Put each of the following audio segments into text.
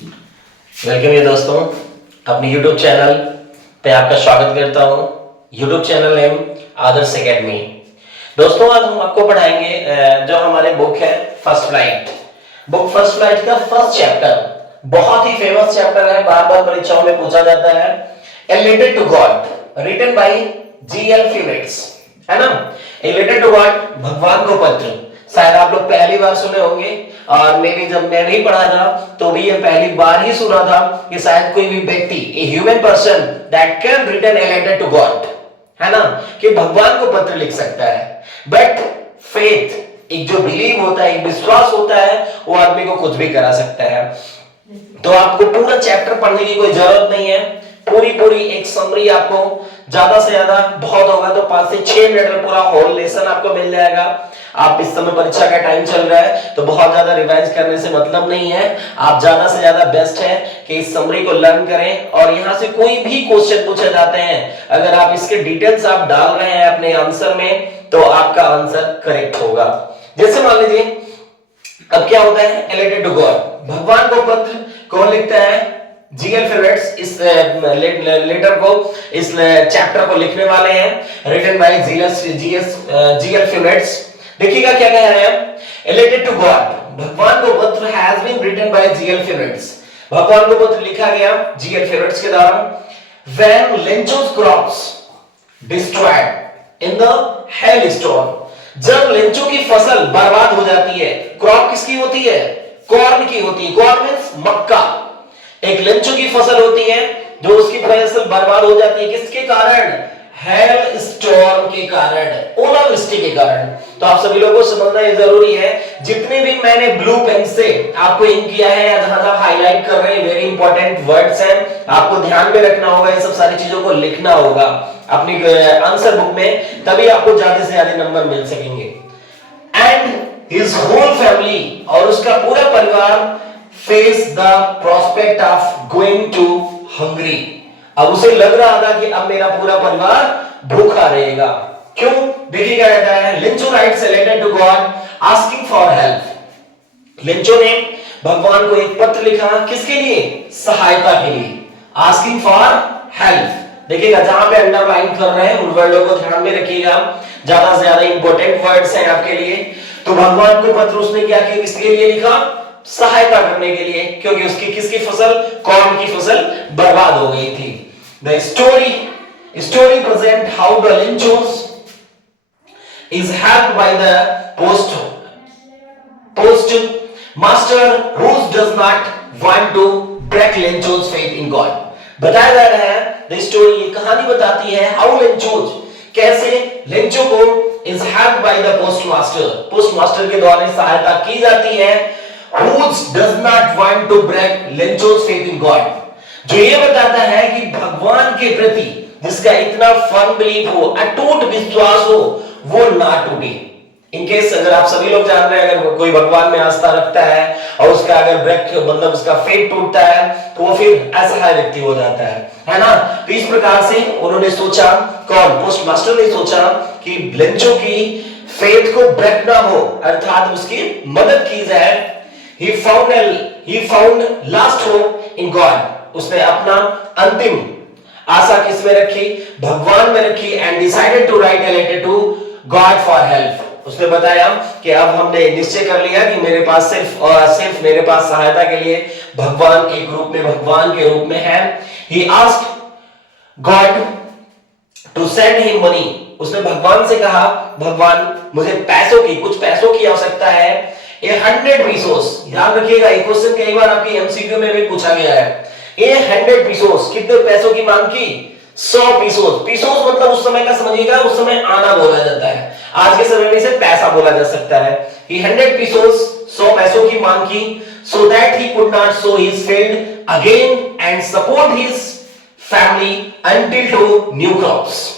Welcome ये दोस्तों, अपने YouTube चैनल पे आपका स्वागत करता हूँ। YouTube चैनल नेम आदर्श एकेडमी। दोस्तों आज हम आपको पढ़ाएंगे जो हमारे बुक है first flight. Book first flight का फर्स्ट चैप्टर बहुत ही फेमस चैप्टर है, बार बार परीक्षाओं में पूछा जाता है। A letter to God written by G.L. Phillips, है ना। ए लेटर टू गॉड, भगवान को पत्र। शायद आप लोग पहली बार सुने होंगे और मैं भी जब मैं नहीं पढ़ा था तो भी ये पहली बार ही सुना था कि शायद कोई भी व्यक्ति, a human person that can written a letter to God, है ना, कि भगवान को पत्र लिख सकता है। बट फेथ, एक जो बिलीव होता है, एक विश्वास होता है, वो आदमी को कुछ भी करा सकता है। तो आपको पूरा चैप्टर पढ़ने की कोई जरूरत नहीं है, पूरी एक समरी आपको ज्यादा से ज्यादा बहुत होगा तो 5 से 6 मिनट में पूरा होल लेसन आपको मिल जाएगा। आप इस समय परीक्षा का टाइम चल रहा है तो बहुत ज्यादा रिवाइज करने से मतलब नहीं है। आप ज्यादा से ज्यादा बेस्ट है कि इस समरी को लर्न करें और यहां से कोई भी क्वेश्चन पूछे जाते हैं, अगर आप इसके डिटेल्स आप डाल रहे हैं अपने आंसर में तो आपका आंसर करेक्ट होगा। जैसे मान लीजिए अब क्या होता है, ए लेटर टू गॉड, भगवान को पत्र कौन लिखता है? G.L. Phillips इस लेटर को, इस चैप्टर को लिखने वाले हैं, रिटन बाय G.L. Phillips। देखिएगा क्या कह रहे हैं, ए लेटर टू गॉड, भगवान को पत्र has been written by G.L. Phillips, भगवान को पत्र लिखा गया G.L. Phillips के द्वारा। When Lencho's crops destroyed in the hailstorm, जब लेंचो की फसल बर्बाद हो जाती है, क्रॉप किसकी होती है? कॉर्न की होती है। कॉर्न मींस मक्का। एक लेंचो की फसल होती है जो उसकी फसल बर्बाद हो जाती है, किसके कारण? हेल स्टॉर्म के कारण, ओलावृष्टि के कारण। तो आप सभी लोगों को समझना ये जरूरी है, जितने भी मैंने ब्लू पेन से आपको इंक किया है या जहां हाईलाइट कर रहे हैं, वेरी इंपॉर्टेंट वर्ड्स हैं, आपको ध्यान में रखना होगा, ये सब सारी चीजों को लिखना होगा अपनी आंसर बुक में, तभी आपको ज्यादा से ज्यादा नंबर मिल सकेंगे। एंड हिज होल फैमिली, और उसका पूरा परिवार, face the prospect of going to Hungary, अब उसे लग रहा था कि अब मेरा पूरा परिवार भूखा रहेगा। क्यों? देखिए क्या कहता है, Lencho writes a letter to God asking for help. Lencho ने भगवान को एक पत्र लिखा, किसके लिए? सहायता के लिए, आस्किंग फॉर हेल्प। देखिएगा जहां पे अंडरलाइन कर रहे हैं उन वर्डों को ध्यान में रखिएगा, ज्यादा से ज्यादा इंपॉर्टेंट वर्ड्स हैं आपके लिए। तो भगवान को पत्र उसने क्या किया, किसके लिए लिखा? सहायता करने के लिए, क्योंकि उसकी किसकी फसल, कॉर्न की फसल बर्बाद हो गई थी। The story present how the Lencho's is helped by the postmaster who does not want to break Lencho's faith in God. बताया जा रहा है, द स्टोरी, ये कहानी बताती है, हाउ लिंचोस, कैसे लिंचो को is helped by the post master के द्वारा सहायता की जाती है, who does not want to break Lencho's faith in God, जो ये बताता है कि भगवान के प्रति जिसका इतना फर्म बिलीफ हो, अटूट विश्वास हो, वो ना टूटे। इनकेस अगर आप सभी लोग जान रहे हैं, अगर कोई भगवान में आस्था रखता है और उसका अगर ब्रेक मतलब उसका फेथ टूटता है तो वो फिर असहाय व्यक्ति हो जाता है ना। तो इस प्रकार से उन्होंने सोचा, कौन? पोस्ट मास्टर ने सोचा कि लेंचो की फेथ को ब्रेक ना हो, अर्थात उसकी मदद की जाए। He found last hope in God, उसने अपना अंतिम आशा किस में रखी? भगवान में रखी। and decided to write a letter to God for help, उसने बताया कि अब हमने निश्चय कर लिया कि मेरे पास सिर्फ और सिर्फ मेरे पास सहायता के लिए भगवान एक रूप में, भगवान के रूप में है। He asked God to send him money, उसने भगवान से कहा, भगवान मुझे कुछ पैसों की आवश्यकता है। 100 pesos, ध्यान रखिएगा, ये क्वेश्चन कई बार आपकी एमसीक्यू में भी पूछा गया है। 100 pesos, कितने पैसों की मांग की? 100 pesos। pesos मतलब उस समय का समझिएगा, उस समय आना बोला जाता है, आज के समय में इसे पैसा बोला जा सकता है। 100 pesos, 100 पैसों की मांग की, so that he could not sow his field again and support his family until to new crops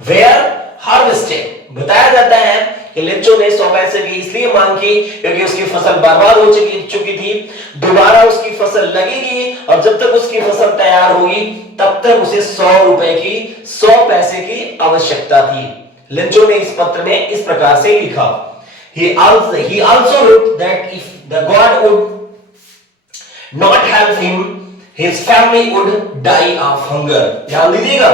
were harvested। बताया जाता है कि लिंचो ने 100 पैसे की इसलिए मांग की क्योंकि उसकी फसल बर्बाद हो चुकी थी, दोबारा उसकी फसल लगेगी और जब तक उसकी फसल तैयार होगी तब तक उसे 100 रुपए की, 100 पैसे की आवश्यकता थी। लिंचो ने इस पत्र में इस प्रकार से लिखा, he also wrote that if the God would not help him, his family would die of hunger. ध्यान दीजिएगा,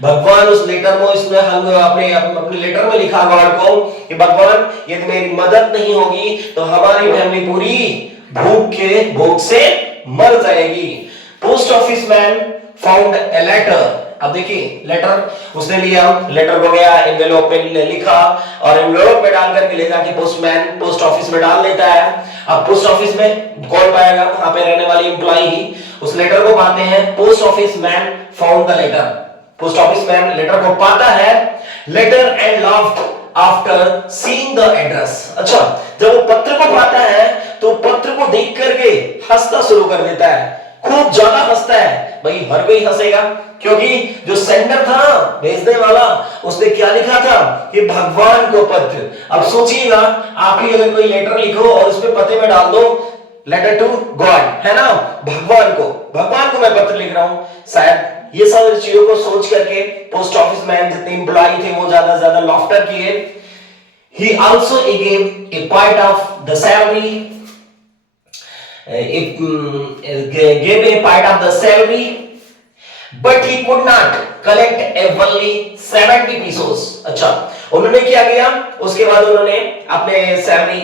भगवान उस लेटर में इसमें अपने लेटर में लिखा गॉड को कि भगवान यदि मेरी मदद नहीं होगी तो हमारी फैमिली पूरी भूख से मर जाएगी. Post office man found a letter. अब देखिए लेटर उसने लिया, लेटर को गया एनवेलप में लिखा और एनवेलप में डाल करके ले जाके पोस्टमैन पोस्ट ऑफिस में डाल देता है. अब पोस्ट ऑफिस में कौन पाएगा, वहां पे रहने वाली एम्प्लॉय ही उस लेटर को पाते हैं. Post office man found the letter. Post office man letter को पाता है. Letter and laughed after seeing the address. अच्छा, जब वो पत्र को पाता है तो पत्र को देख करके हंसना शुरू कर देता है, खूब ज्यादा हंसता है. भाई हर कोई हंसेगा क्योंकि जो सेंडर था भेजने वाला उसने क्या लिखा था कि भगवान को पत्र. अब सोचिएगा आप ही अगर कोई लेटर लिखो और उसमें पते में डाल दो लेटर टू गॉड, है ना, भगवान को मैं पत्र लिख रहा हूं. शायद ये सब चीजों को सोच करके पोस्ट ऑफिस मैन जितने एम्प्लॉय थे वो ज्यादा लॉफ्टर किए. He also gave a part of the salary. Gave a part of the salary, but he could not collect only 70 pesos. अच्छा, उन्होंने क्या किया, उसके बाद उन्होंने अपने सैलरी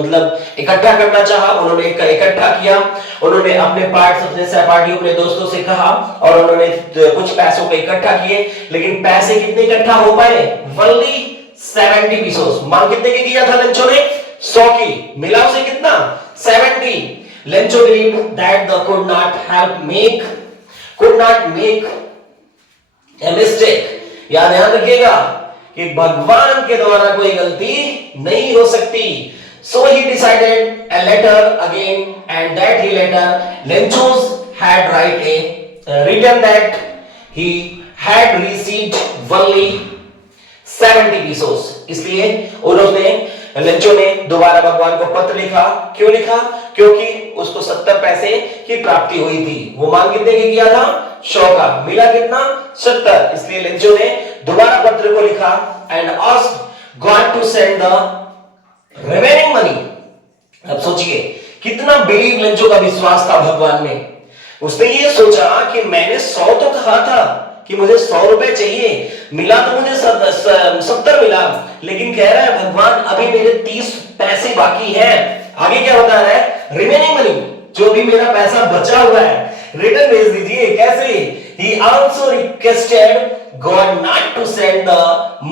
मतलब इकट्ठा करना चाहा. उन्होंने इकट्ठा किया, उन्होंने अपने पार्ट्स अपने सहपाठियों अपने दोस्तों से कहा और उन्होंने कुछ पैसों को इकट्ठा किए. लेकिन पैसे कितने इकट्ठा हो पाए, only 70 pesos. मांग कितने की किया था लेंचो ने, 100 की. मिला उसे कितना, 70. Lencho believed that the could not make a mistake. याद ध्यान रखिएगा कि भगवान के द्वारा कोई गलती नहीं हो सकती. So he decided a letter again, and that he later Lenchos had written that he had received only 70 pesos. इसलिए उन्होंने लेंचो ने दोबारा भगवान को पत्र लिखा. क्यों लिखा, क्योंकि उसको 70 पैसे की प्राप्ति हुई थी. वो मांग कितने की किया था, 100 का. मिला कितना, 70. इसलिए लेंचो ने दोबारा पत्र को लिखा and asked God to send the remaining money. अब सोचिए कितना बिलीव लेंचो का विश्वास था भगवान में. उसने ये सोचा कि मैंने 100 तो कहा था कि मुझे 100 रुपए चाहिए, मिला तो मुझे 70 मिला, लेकिन कह रहा है भगवान अभी मेरे 30 पैसे बाकी हैं. आगे क्या बता रहा है, रिमेनिंग मनी, जो भी मेरा पैसा बचा हुआ है रिटर्न भेज दीजिए. कैसे, he also requested God not to send the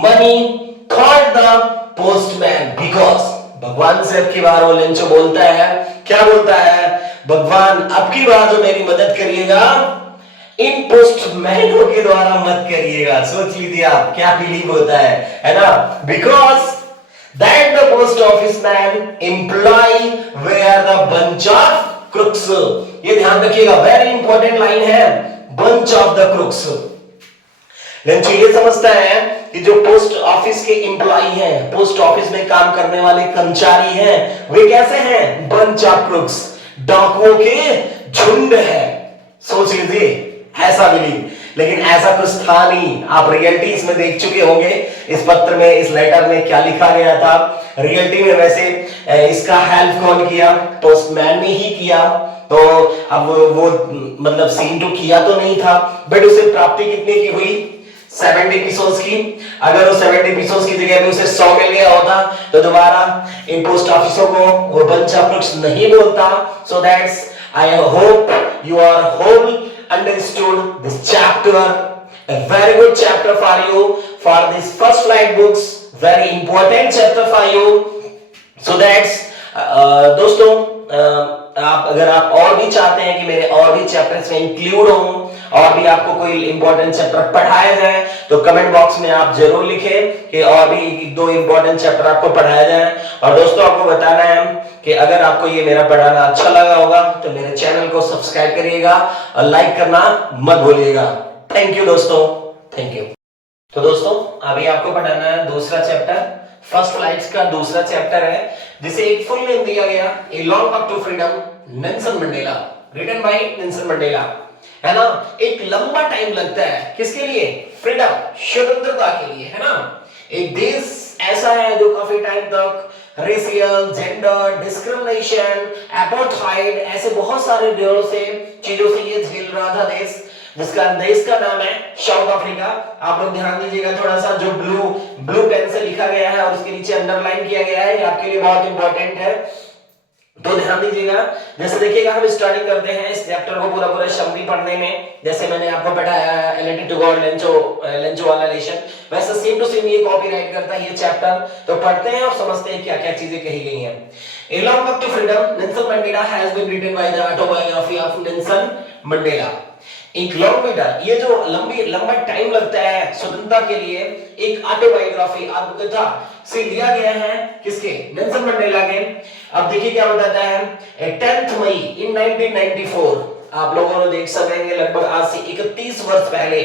money thought the postman because. भगवान से अब की बार वो लेंचो बोलता है, क्या बोलता है, भगवान अब की बार जो मेरी मदद करिएगा इन पोस्टमैनों के द्वारा मत करिएगा. सोच लीजिए आप क्या फीलिंग होता है ना. Because that the post office man employ where the bunch of crooks. ये ध्यान रखिएगा, वेरी इंपॉर्टेंट लाइन है, bunch of the crooks. Lencho ये समझता है कि जो पोस्ट ऑफिस के एम्प्लॉय हैं, पोस्ट ऑफिस में काम करने वाले कर्मचारी हैं, वे कैसे हैं, बंच ऑफ क्रुक्स, डाकुओं के झुंड है. सोच लीजिए ऐसा बिलीव. लेकिन ऐसा कुछ था नहीं. आप रियलिटी इसमें देख चुके होंगे, इस पत्र में, इस लेटर में क्या लिखा गया था. रियलिटी में वैसे इसका हेल्प कौन किया, पोस्टमैन ने ही किया. तो अब वो मतलब सीन तो किया तो नहीं था, बट उसे प्राप्ति कितने की हुई, 70 पीसोस की. अगर वो 70 पीसोस की जगह पे उसे 100 मिल गया होता तो दोबारा इन पोस्ट ऑफिसों को वो बंच ऑफ क्रुक्स नहीं बोलता. So that's I hope you are whole understood this chapter, a very good chapter for you, for this first flight books, very important chapter for you. So that's दोस्तों आप अगर आप और भी चाहते हैं कि मेरे और भी चैप्टर्स में इंक्लूड हों और भी आपको कोई इंपॉर्टेंट चैप्टर पढ़ाया जाए तो कमेंट बॉक्स में आप जरूर लिखें कि और भी 2 इंपॉर्टेंट चैप्टर आपको पढ़ाया जाए. और दोस्तों आपको बताना है कि अगर आपको ये मेरा पढ़ाना अच्छा लगा होगा तो मेरे चैनल को सब्सक्राइब करिएगा और लाइक करना मत भूलिएगा. थैंक यू दोस्तों, थैंक यू. तो दोस्तों अभी आपको पढ़ाना है दूसरा चैप्टर, फर्स्ट फ्लाइट्स का दूसरा चैप्टर है, जिसे एक फुल नेम दिया गया a long walk to freedom, Nelson Mandela, written by Nelson Mandela. है ना, एक लंबा टाइम लगता है किसके लिए, फ्रीडम, स्वतंत्रता के लिए, है ना. एक देश ऐसा है जो काफी टाइम तक रेशियल, जेंडर, डिस्क्रिमिनेशन, एपार्थाइड, ऐसे बहुत सारे चीजों से ये झेल रहा था देश, जिसका देश का नाम है साउथ अफ्रीका। आप लोग ध्यान दीजिएगा थोड़ा सा, जो ब्लू पेन से लिखा गया है और उसके नीचे अंडरलाइन किया गया है, ये आपके लिए बहुत इंपॉर्टेंट है, तो ध्यान दीजिएगा। जैसे देखिएगा, हम स्टार्टिंग करते हैं इस चैप्टर को पूरा शब्दी पढ़ने में। जैसे मैंने आपको पढ़ाया एलिटी टू गॉड लेंचो वाला लेशन, वैसे सेम टू सेम ये कॉपीराइट करता है ये चैप्टर। तो पढ़ते हैं और समझते हैं क्या क्या चीजें कही गई हैं। A Long Walk to Freedom, Nelson Mandela has been written by the autobiography of Nelson Mandela। एक लॉन्ग मीटर, ये जो लंबा टाइम लगता है स्वतंत्रता के लिए, एक ऑटोबायोग्राफी आत्मकथा से लिया गया है, किसके? नेल्सन मंडेला के। अब देखिए क्या बताता है, 10 मई इन 1994, आप लोगों ने देख सकेंगे लगभग आज से 31 वर्ष पहले,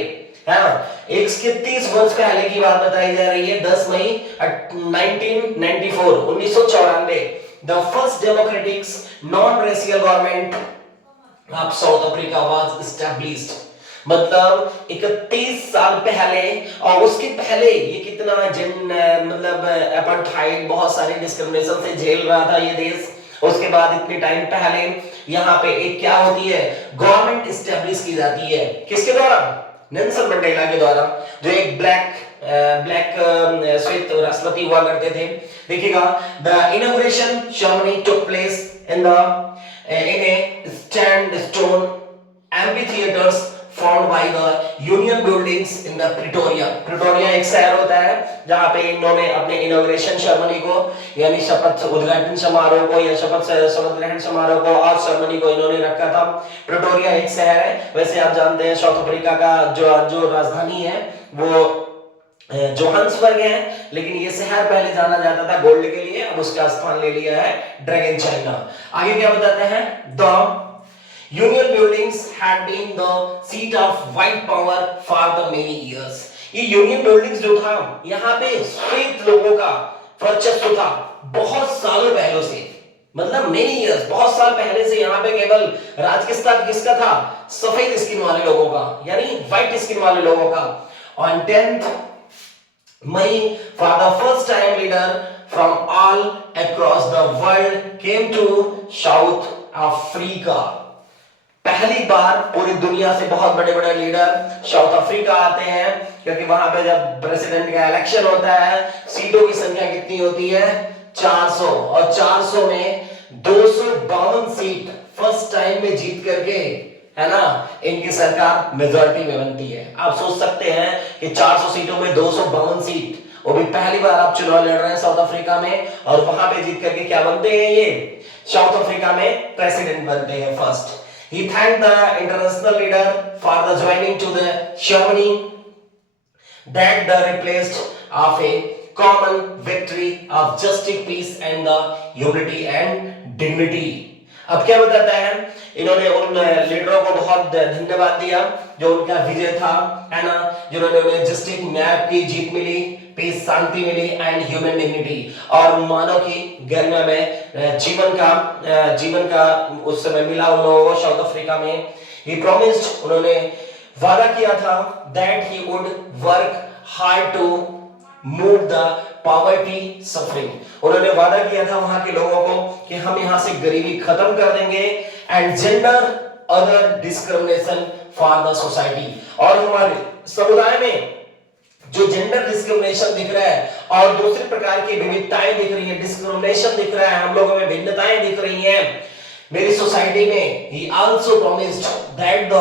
है ना, 31 वर्ष पहले की बात बताई जा रही है। 10 मई 1994 the first democratic non racial government of south Africa was established. मतलब 31 साल पहले, और उसके पहले ये कितना मतलब अपार्थाइड, बहुत सारे डिस्क्रिमिनेशन से झेल रहा था ये देश। उसके बाद इतने टाइम पहले यहाँ पे एक क्या होती है, गवर्नमेंट एस्टैब्लिश की जाती है, किसके द्वारा? नेल्सन मंडेला के द्वारा, जो एक ब्लैक श्वेत राष्ट्रपति हुआ करते थे। देखिएगा, the inauguration ceremony took place in a sandstone amphitheaters formed by the Union Buildings in the Pretoria। Pretoria एक शहर होता है जहां पे इन्होंने अपने इनॉग्रेशन सेरेमनी को, यानी शपथ उद्घाटन समारोह को या शपथ ग्रहण समारोह को और सेरेमनी को इन्होंने रखा था। प्रिटोरिया एक शहर है, वैसे आप जानते हैं साउथ अफ्रीका का जो राजधानी है वो जोहान्सबर्ग है, लेकिन ये शहर पहले जाना जाता था गोल्ड के लिए, अब उसका स्थान ले लिया है ड्रैगन चाइना। आगे क्या बताते हैं, the union buildings had been the seat of white power for the many years. ये यूनियन बिल्डिंग्स जो था, यहाँ पे श्वेत लोगों का वर्चस्व था बहुत सालों पहले से, मतलब मेनी इयर्स, बहुत साल पहले से यहाँ पे केवल राज किसका था? सफेद स्किन वाले लोगों का, यानी व्हाइट स्किन वाले लोगों का। On 10th May, for the first time, leader from all across the world came to South Africa। पहली बार पूरी दुनिया से बहुत बड़े लीडर साउथ अफ्रीका आते हैं, क्योंकि वहां पे जब प्रेसिडेंट का इलेक्शन होता है, सीटों की संख्या कितनी होती है? 400, और 400 में 252 सीट फर्स्ट टाइम में जीत करके, है ना, इनकी सरकार मेजॉरिटी में बनती है। आप सोच सकते हैं कि 400 सीटों में 252 सीट, वो भी पहली बार आप चुनाव लड़ रहे हैं साउथ अफ्रीका में, और वहां पे जीत करके क्या बनते हैं? ये साउथ अफ्रीका में प्रेसिडेंट बनते हैं first. He thanked the international leader for the joining to the ceremony that the replaced of a common victory of justice, peace and the unity and dignity। अब क्या बताता है, इन्होंने उन लीडरों को बहुत धन्यवाद दिया जो उनका विजय था, है ना, जिन्होंने उन्हें जस्टिस, न्याय की जीत मिली, पीस शांति मिली एंड ह्यूमन डिग्निटी, और मानव की गरिमा में जीवन का उस समय मिला उन लोगों को साउथ अफ्रीका में। ही प्रॉमिस्ड, उन्होंने वादा किया था, that he would work hard to move the poverty suffering. उन्होंने वादा किया था वहां के लोगों को कि हम यहां से गरीबी खत्म कर देंगे, and gender other discrimination for the society. और हमारे समुदाय में जो जेंडर डिस्क्रिमिनेशन दिख रहा है और दूसरे प्रकार की विविधताएं दिख रही है, डिस्क्रिमिनेशन दिख रहा है, हम लोगों में भिन्नताएं दिख रही हैं मेरी सोसाइटी में। ही also promised that the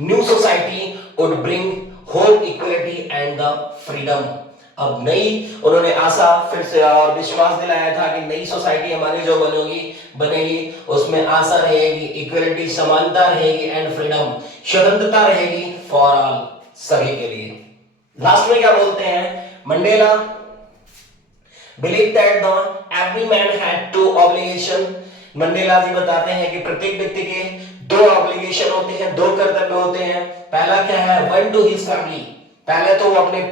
new society would bring hope, equality and the freedom. अब नई उन्होंने आशा फिर से और विश्वास दिलाया था कि नई सोसाइटी हमारी जो बनेगी उसमें आशा रहेगी, इक्वलिटी, समानता रहेगी, एंड फ्रीडम, स्वतंत्रता रहेगी फॉर ऑल, सभी के लिए। लास्ट में क्या बोलते हैं, Mandela believe that the every man had two obligation. Mandela ji बताते हैं कि प्रत्येक व्यक्ति के 2 ऑब्लिगेशन होते हैं, 2 कर्तव्य होते हैं। पहला क्या है, वन टू हिज फैमिली, पहले तो वो अपने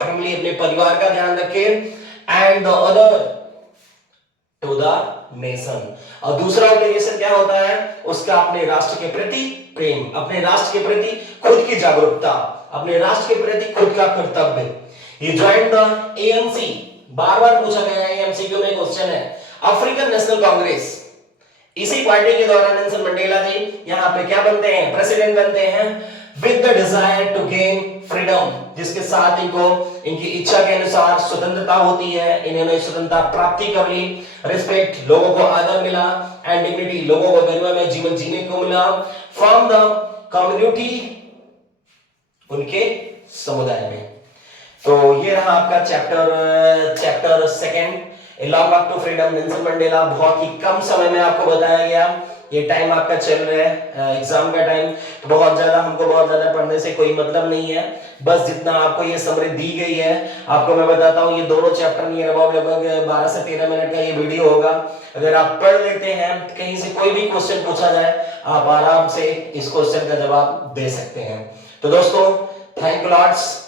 फैमिली, अपने परिवार का ध्यान रखे, and the other to the nation. और दूसरा ऑब्लिगेशन क्या होता है, उसका अपने राष्ट्र के प्रति प्रेम, अपने राष्ट्र के प्रति खुद की जागरूकता, अपने राष्ट्र के प्रति खुद का कर्तव्य। He joined the ANC, बार बार पूछा गया है, एमसीक्यू में क्वेश्चन है। अफ्रीकन नेशनल कांग्रेस, इसी पार्टी के दौरान नेल्सन मंडेला जी यहाँ पे क्या बनते हैं, प्रेसिडेंट बनते हैं, with the desire to gain freedom, जिसके साथ इनको इनकी इच्छा के अनुसार स्वतंत्रता होती है, इन्होंने स्वतंत्रता प्राप्ति कर ली, रिस्पेक्ट, लोगों को आदर मिला, एंड डिग्निटी, लोगों को गरिमामय जीवन जीने को मिला, फ्रॉम द कम्युनिटी, उनके समुदाय में। तो ये रहा आपका chapter second, a long walk to freedom, Nelson Mandela. बहुत ही कम समय में आपको बताया गया, ये टाइम आपका चल रहा है एग्जाम का टाइम, तो बहुत ज्यादा पढ़ने से कोई मतलब नहीं है, बस जितना आपको ये समरी दी गई है, आपको मैं बताता हूँ, ये दोनों चैप्टर नियर अबाउट लगभग 12 से 13 मिनट का ये वीडियो होगा। अगर आप पढ़ लेते हैं, कहीं से कोई भी क्वेश्चन पूछा जाए, आप आराम से इस क्वेश्चन का जवाब दे सकते हैं। तो दोस्तों, थैंक यू लॉट्स।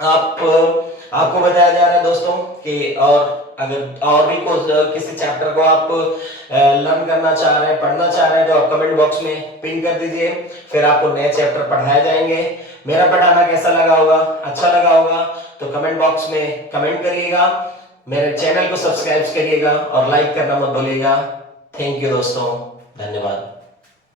आपको बताया जा रहा है दोस्तों कि और अगर और भी किसी चैप्टर को आप लर्न करना चाह रहे हैं, पढ़ना चाह रहे हैं, तो आप कमेंट बॉक्स में पिन कर दीजिए, फिर आपको नए चैप्टर पढ़ाए जाएंगे। मेरा पढ़ाना कैसा लगा होगा, अच्छा लगा होगा तो कमेंट बॉक्स में कमेंट करिएगा, मेरे चैनल को सब्सक्राइब करिएगा और लाइक करना मत भूलिएगा। थैंक यू दोस्तों, धन्यवाद।